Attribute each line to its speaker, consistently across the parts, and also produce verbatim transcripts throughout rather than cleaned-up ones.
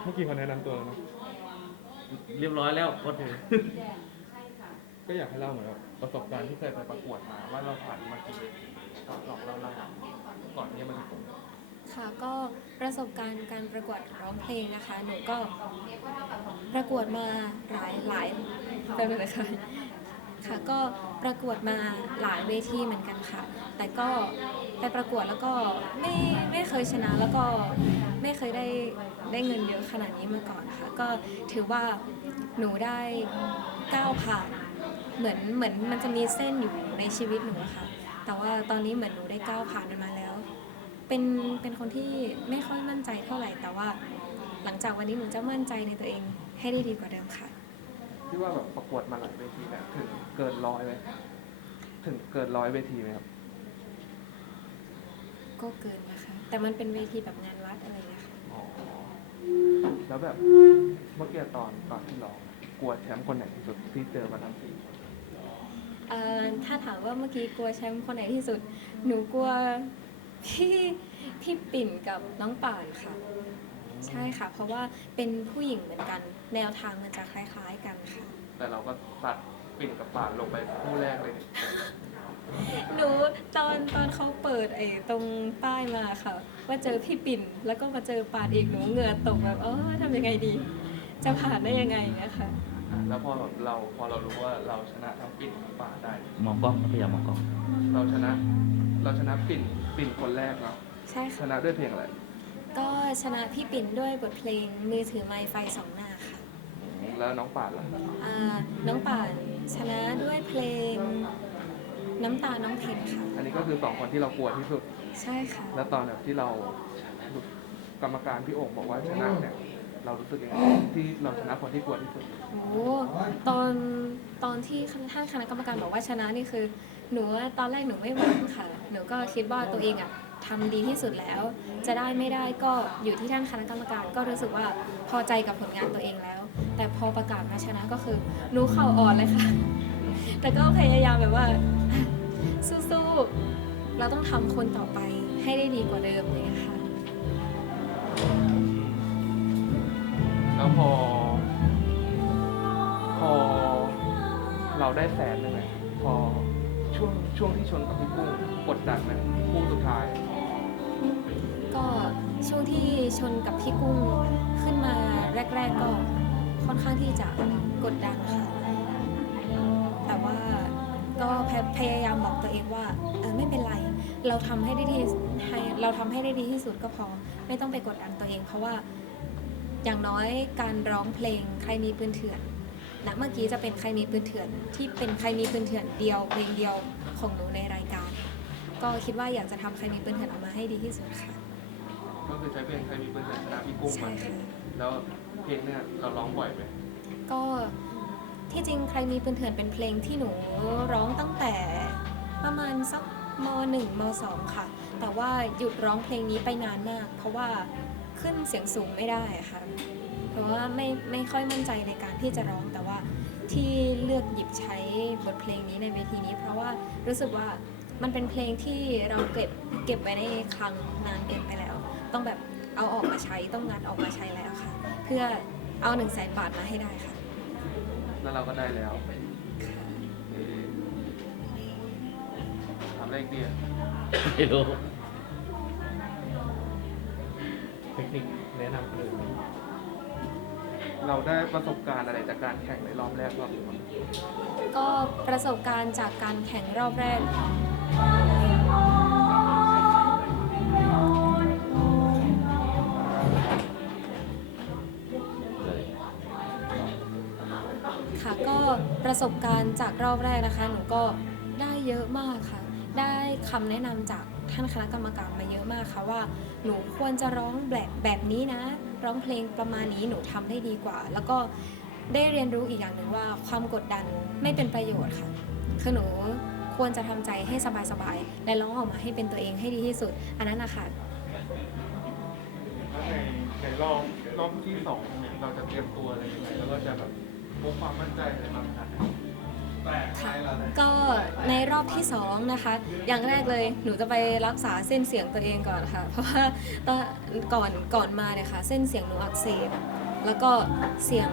Speaker 1: เมื่อกี้เขาแนะนำตัวแล้วเนอะ
Speaker 2: เรียบร้อยแล้วโอเค
Speaker 1: ก็อยากให้เล่าเหมือนแบบประสบการณ์ที่เคยไปประกวดมาว่าเราผ่านมากี่เวทีก็ลองเล่าเล่าก่อนที่จะมาถึงผม
Speaker 3: ค่ะก็ประสบการณ์การประกวดร้องเพลงนะคะหนูก็ประกวดมาหลายหลายเป็นเลยค่ะค่ะก็ประกวดมาหลายเวทีเหมือนกันค่ะแต่ก็ไปประกวดแล้วก็ไม่ไม่เคยชนะแล้วก็ไม่เคยได้ได้เงินเยอะขนาดนี้มาก่อนค่ะก็ถือว่าหนูได้ก้าวผ่านเหมือนเหมือนมันจะมีเส้นอยู่ในชีวิตหนูอะค่ะแต่ว่าตอนนี้เหมือนหนูได้ก้าวผ่านมันมาแล้ว เป็นเป็นคนที่ไม่ค่อยมั่นใจเท่าไหร่แต่ว่าหลังจากวันนี้หนูจะมั่นใจในตัวเองให้ได้ดีกว่าเดิมค่ะ
Speaker 1: ที่ว่าแบบประกวดมาหลายเวทีเนี่ยถึงเกินร้อยไหมถึงเกินร้อยเวทีไหมครับ
Speaker 3: ก็เกินนะคะแต่มันเป็นเวทีแบบงานวัดอะไรอย่างเงี้ยค่ะ
Speaker 1: อ๋อแล้วแบบเมื่อกี้ตอนตอนที่ร้องกลัวแชมป์คนไหนที่สุดที่เจอมาทั้งปี
Speaker 3: เอ่อถ้าถามว่าเมื่อกี้กลัวแชมป์คนไหนที่สุดหนูกลัวพี่พี่ปิ่นกับน้องป่านค่ะใช่ค่ะเพราะว่าเป็นผู้หญิงเหมือนกันแนวทางมันจะคล้ายๆกันค่ะ
Speaker 1: แต่เราก็ตัดปิ่นกับป่านลงไปคู่แรกเลยนี่
Speaker 3: หนูตอนตอนเขาเปิดไอ้ตรงป้ายมาค่ะว่าเจอพี่ปิ่นแล้วก็มาเจอปาดอีกหนูเหงื่อตกแบบเออทำยังไงดี จะผ่านได้ยังไงเนี่ยค่ะ
Speaker 1: อ่ะแล้วพอเราพอเรารู้ว่าเราชนะทั้งปิ่นทั้งป่านได้
Speaker 2: มองกล้องพยายามมองกล้อง
Speaker 1: เราชนะ เราชนะปิ่นปิ่นคนแรกเนาะ
Speaker 3: ใช่
Speaker 1: ช
Speaker 3: ค่ะ
Speaker 1: นะด้วยเพลงอะไร
Speaker 3: ก็ชนะพี่ปิ่นด้วยบทเพลงมือถือไมค์ไฟสองหน้าค่ะ
Speaker 1: แล้วน้องป่านล่ะ
Speaker 3: อ่าน้องป่านชนะด้วยเพลงน้ำตาน้องเพชรค่ะ
Speaker 1: อันนี้ก็คือสองคนที่เรากลัวที่สุด
Speaker 3: ใช่ค่ะ
Speaker 1: แล้วตอนแบบที่เรากรรมการพี่โอ่งบอกว่าชนะเนี่ยเรารู้สึกยังไงที่เราชนะคนที่กลัวที่สุด
Speaker 3: โอ้ตอนตอนที่ท่านคณะกรรมการบอกว่าชนะนี่คือหนูว่าตอนแรกหนูไม่หวังค่ะ หนูก็คิดว่าตัวเองอ่ะทำดีที่สุดแล้ว จะได้ไม่ได้ก็อยู่ที่ท่านคณะกรรมการก็รู้สึกว่าพอใจกับผลงานตัวเองแล้ว แต่พอประกาศมาชนะก็คือหนูเข่าอ่อนเลยค่ะ แต่ก็พยายามแบบว่าสู้ๆเราต้องทำคนต่อไปให้ได้ดีกว่าเดิมเลยค่ะ
Speaker 1: แล้วพอ พอเราได้แสนเลยไหมพอช่วงช่วงที่ชนกับพี่กุ้งกดดันไหมคู่สุดท้าย
Speaker 3: ก็ช่วงที่ชนกับพี่กุ้งขึ้นมาแรก ๆ ก็ค่อนข้างที่จะกดดันค่ะ แต่ว่าก็พยายามบอกตัวเองว่าเออไม่เป็นไรเราทำให้ได้ดีให้เราทำให้ได้ดีที่สุดก็พอไม่ต้องไปกดดันตัวเอง เพราะว่าอย่างน้อยการร้องเพลงใครมีปืนเถื่อนนะเมื่อกี้จะเป็นใครมีปืนเถื่อนที่เป็นใครมีปืนเถื่อนเดียวเพลงเดียวของหนูในรายการ ก็คิดว่าอยากจะทำใครมีปืนเถื่อนออกมาให้ดีที่สุดค่ะ
Speaker 1: ก็คือใช้เพลงใครมีปืนเถื่อนชนะพี่กุ้ง
Speaker 3: ใช่
Speaker 1: มา
Speaker 3: ค่ะ
Speaker 1: แล้วเพลงเนี่ยเราร้องบ่อยไหม
Speaker 3: ก็ที่จริงใครมีปืนเถื่อนเป็นเพลงที่หนูร้องตั้งแต่ประมาณสักมหนึ่งมสองค่ะ แต่ว่าหยุดร้องเพลงนี้ไปนานมาก เพราะว่าขึ้นเสียงสูงไม่ได้อะค่ะ เพราะว่าไม่ไม่ค่อยมั่นใจในการที่จะร้องแต่ว่าที่เลือกหยิบใช้บทเพลงนี้ในเวทีนี้ เพราะว่ารู้สึกว่ามันเป็นเพลงที่เราเก็บเก็บไว้ในคลังนานเกินไปแล้ว ต้องแบบเอาออกมาใช้ต้องงัดออกมาใช้แล้วค่ะ เพื่อเอาหนึ่งแสนบาทมาให้ได้ค่ะ
Speaker 1: แล้วเราก็ได้แล้วเอ่อทำได้อีกดีอะ
Speaker 2: ไม่รู้
Speaker 1: เทคนิคแนะนำเลยเราได้ประสบการณ์อะไรจากการแข่งในรอบแรกรอบนี้บ้าง
Speaker 3: ก็ประสบการณ์จากการแข่งรอบแรก ค่ะก็ประสบการณ์จากรอบแรกนะคะ หนูก็ได้เยอะมากค่ะ ได้คำแนะนำจากท่านคณะกรรมการมาเยอะมากค่ะว่าหนูควรจะร้องแบบแบบนี้นะ ร้องเพลงประมาณนี้หนูทำได้ดีกว่า แล้วก็ได้เรียนรู้อีกอย่างหนึ่งว่าความกดดันไม่เป็นประโยชน์ค่ะคือหนูควรจะทำใจให้สบายๆและร้องออกมาให้เป็นตัวเองให้ดีที่สุด อันนั้นนะคะ
Speaker 1: แล้วในในรอบรอบที่สองเนี่ยเราจะเตรียมตัวอะไรยังไงแล้วก็จะแบบพกความมั่นใจอะไรมาขนาดไหน
Speaker 3: ค่ะก็ในรอบที่สองนะคะ อย่างแรกเลยหนูจะไปรักษาเส้นเสียงตัวเองก่อนค่ะ เพราะว่าตอนก่อนก่อนมาเนี่ยค่ะ เส้นเสียงหนูอักเสบแล้วก็เสียง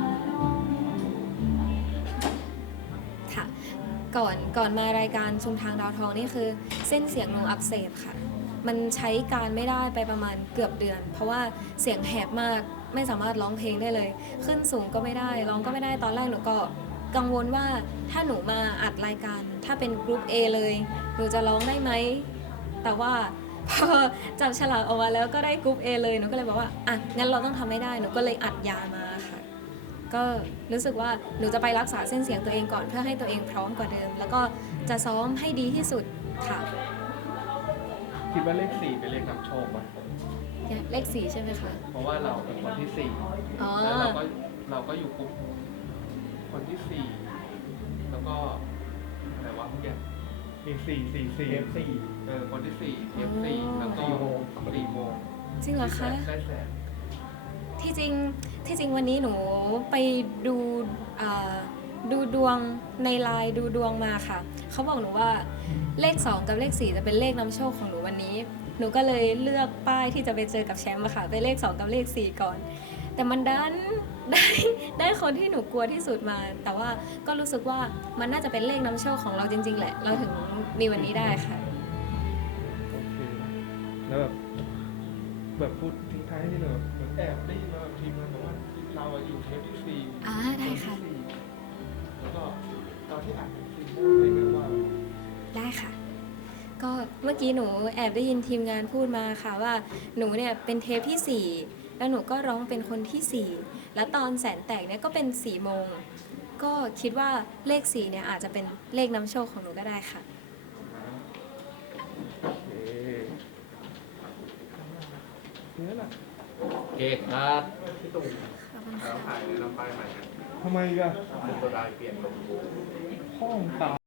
Speaker 3: ค่ะก่อนก่อนมารายการชุมทางดาวทองนี่คือเส้นเสียงหนูอักเสบค่ะ มันใช้การไม่ได้ไปประมาณเกือบเดือน เพราะว่าเสียงแหบมากไม่สามารถร้องเพลงได้เลย ขึ้นสูงก็ไม่ได้ร้องก็ไม่ได้ตอนแรกหนูก็กังวลว่าถ้าหนูมาอัดรายการถ้าเป็นกรุ๊ป A เลยหนูจะร้องได้ไหมแต่ว่าพอจับฉลากออกมาแล้วก็ได้กรุ๊ป A เลยหนูก็เลยบอกว่าอ่ะงั้นเราต้องทำให้ได้หนูก็เลยอัดยามาค่ะก็รู้สึกว่าหนูจะไปรักษาเส้นเสียงตัวเองก่อนเพื่อให้ตัวเองพร้อมกว่าเดิม แล้วก็จะซ้อมให้ดีที่สุดค่ะ
Speaker 1: คิดว่าเลขสี่เป็นเลขนำโชคไหม
Speaker 3: เลขสี่ใช่ไหมคะ
Speaker 1: เพราะว่าเราเป็นคนที่สี่
Speaker 3: อ๋อ
Speaker 1: แล้วเราก็เราก็อยู่กลุ่มคนที่สี่แล้วก็อะไรวะเมื่อกี้มีสี่สี่สี่สี่เออคนที่สี่เทียบสี่แล้วก็สี่โมงสี่โมง
Speaker 3: จริงเหรอคะ
Speaker 1: ได้แสน
Speaker 3: ที่จริงที่จริงวันนี้หนูไปดูอ่าดูดวงในไลน์ดูดวงมาค่ะ เขาบอกหนูว่าเลขสองกับเลขสี่จะเป็นเลขนำโชคของหนูวันนี้ หนูก็เลยเลือกป้ายที่จะไปเจอกับแชมป์อะค่ะเป็นเลขสองกับเลขสี่ก่อน แต่มันดัน ได้ได้คนที่หนูกลัวที่สุดมา แต่ว่าก็รู้สึกว่ามันน่าจะเป็นเลขนำโชคของเราจริง ๆ แหละ เราถึงมีวันนี้ได้ค่ะ
Speaker 1: โอเคแล้วแบบแบบพูดทิ้งท้ายนี่เลยเหมือนแอบได้ยินมาแบบทีมงานบอกว่าเราอะอยู่เทปที่สี่
Speaker 3: อ่าได้ค่ะ
Speaker 1: นที่สี่แล้วก็ตอนที่อ่านซีพูดเลยนะว่า
Speaker 3: ได้ค่ะ ก็เมื่อกี้หนูแอบได้ยินทีมงานพูดมาค่ะว่าหนูเนี่ยเป็นเทปที่สี่แล้วหนูก็ร้องเป็นคนที่สี่แล้วตอนแสนแตกเนี่ยก็เป็นสี่โมงก็คิดว่าเลขสี่เนี่ยอาจจะเป็นเลขนำโชคของหนูก็ได้ค่ะ
Speaker 1: โอเคเนี่ยแหละ
Speaker 2: โอเคครับ
Speaker 4: พี่ตู่แล้วถ่ายแนะนำป้ายใหม่กัน
Speaker 1: ทำไมกัน
Speaker 4: เป็นตัวได้เปลี่ยนลง
Speaker 1: ห้องตา